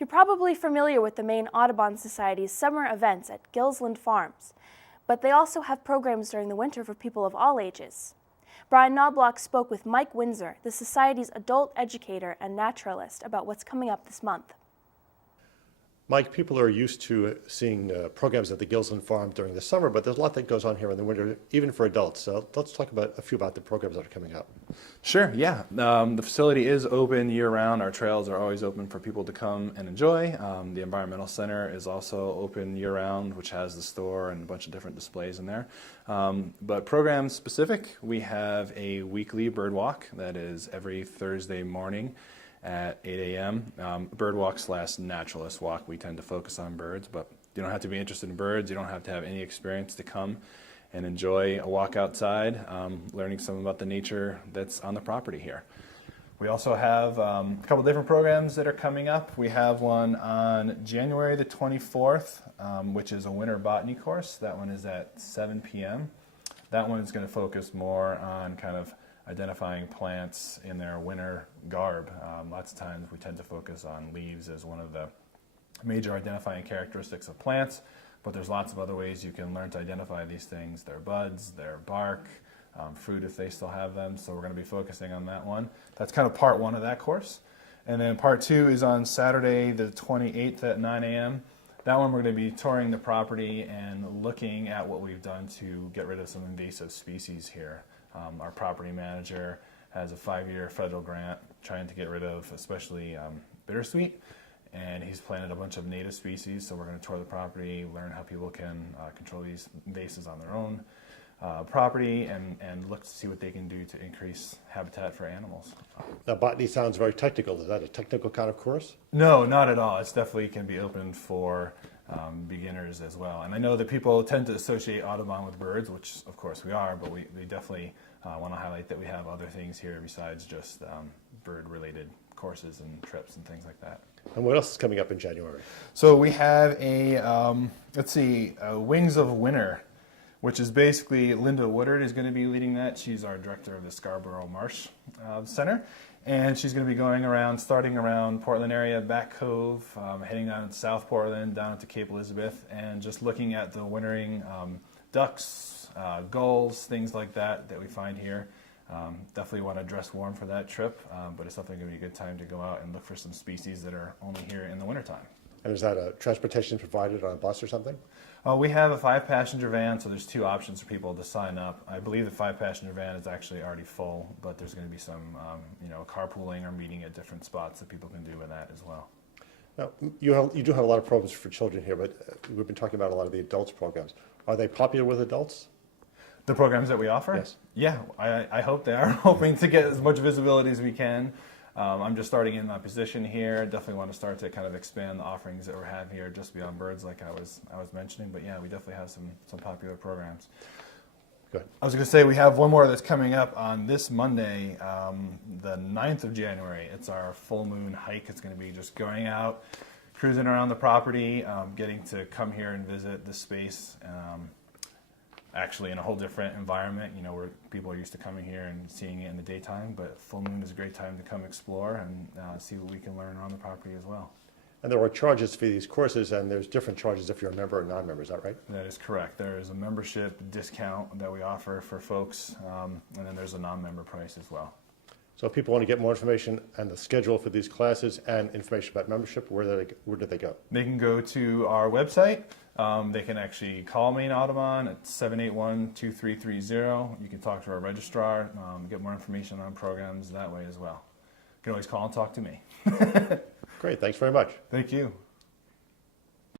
You're probably familiar with the Maine Audubon Society's summer events at Gilsland Farms, but they also have programs during the winter for people of all ages. Brian Knobloch spoke with Mike Windsor, the Society's adult educator and naturalist, about what's coming up this month. Mike, people are used to seeing programs at the Gilsland Farm during the summer, but there's a lot that goes on here in the winter, even for adults. So let's talk about a few about the programs that are coming up. Sure, yeah. The facility is open year-round. Our trails are always open for people to come and enjoy. The Environmental Center is also open year-round, which has the store and a bunch of different displays in there. But program specific, we have a weekly bird walk that is every Thursday morning at 8 a.m. Bird walk / naturalist walk. We tend to focus on birds, but you don't have to be interested in birds. You don't have to have any experience to come and enjoy a walk outside, learning some about the nature that's on the property here. We also have a couple different programs that are coming up. We have one on January the 24th, which is a winter botany course. That one is at 7 p.m. That one is going to focus more on kind of identifying plants in their winter garb. Lots of times we tend to focus on leaves as one of the major identifying characteristics of plants, but there's lots of other ways you can learn to identify these things, their buds, their bark, fruit if they still have them, so we're going to be focusing on that one. That's kind of part one of that course. And then part two is on Saturday the 28th at 9 a.m. That one we're going to be touring the property and looking at what we've done to get rid of some invasive species here. Our property manager has a 5-year federal grant trying to get rid of especially bittersweet, and he's planted a bunch of native species, so we're going to tour the property, learn how people can control these invasives on their own property, and look to see what they can do to increase habitat for animals. Now, botany sounds very technical. Is that a technical kind of course? No, not at all. It's definitely can be open for beginners as well. And I know that people tend to associate Audubon with birds, which of course we are, but we definitely want to highlight that we have other things here besides just bird-related courses and trips and things like that. And what else is coming up in January? So we have a, Wings of Winter, which is basically Linda Woodard is going to be leading that. She's our director of the Scarborough Marsh Center. And she's going to be going around, starting around Portland area, Back Cove, heading down to South Portland, down to Cape Elizabeth, and just looking at the wintering ducks, gulls, things like that we find here. Definitely want to dress warm for that trip, but it's definitely going to be a good time to go out and look for some species that are only here in the wintertime. And is that a transportation provided on a bus or something? We have a 5-passenger van, so there's 2 options for people to sign up. I believe the 5-passenger van is actually already full, but there's going to be some, carpooling or meeting at different spots that people can do with that as well. Now, you do have a lot of programs for children here, but we've been talking about a lot of the adults programs. Are they popular with adults? The programs that we offer? Yes. Yeah, I hope they are. Hoping to get as much visibility as we can. I'm just starting in my position here. Definitely want to start to kind of expand the offerings that we have here just beyond birds, like I was mentioning. But yeah, we definitely have some popular programs. Good. I was going to say we have one more that's coming up on this Monday, the 9th of January. It's our full moon hike. It's going to be just going out, cruising around the property, getting to come here and visit the space. Actually in a whole different environment, where people are used to coming here and seeing it in the daytime, but full moon is a great time to come explore and see what we can learn on the property as well. And there are charges for these courses, and there's different charges if you're a member or non-member, is that right? That is correct. There is a membership discount that we offer for folks, and then there's a non-member price as well. So if people want to get more information on the schedule for these classes and information about membership, where do they go? They can go to our website. They can actually call Maine Audubon at 781-2330. You can talk to our registrar, get more information on programs that way as well. You can always call and talk to me. Great, thanks very much. Thank you.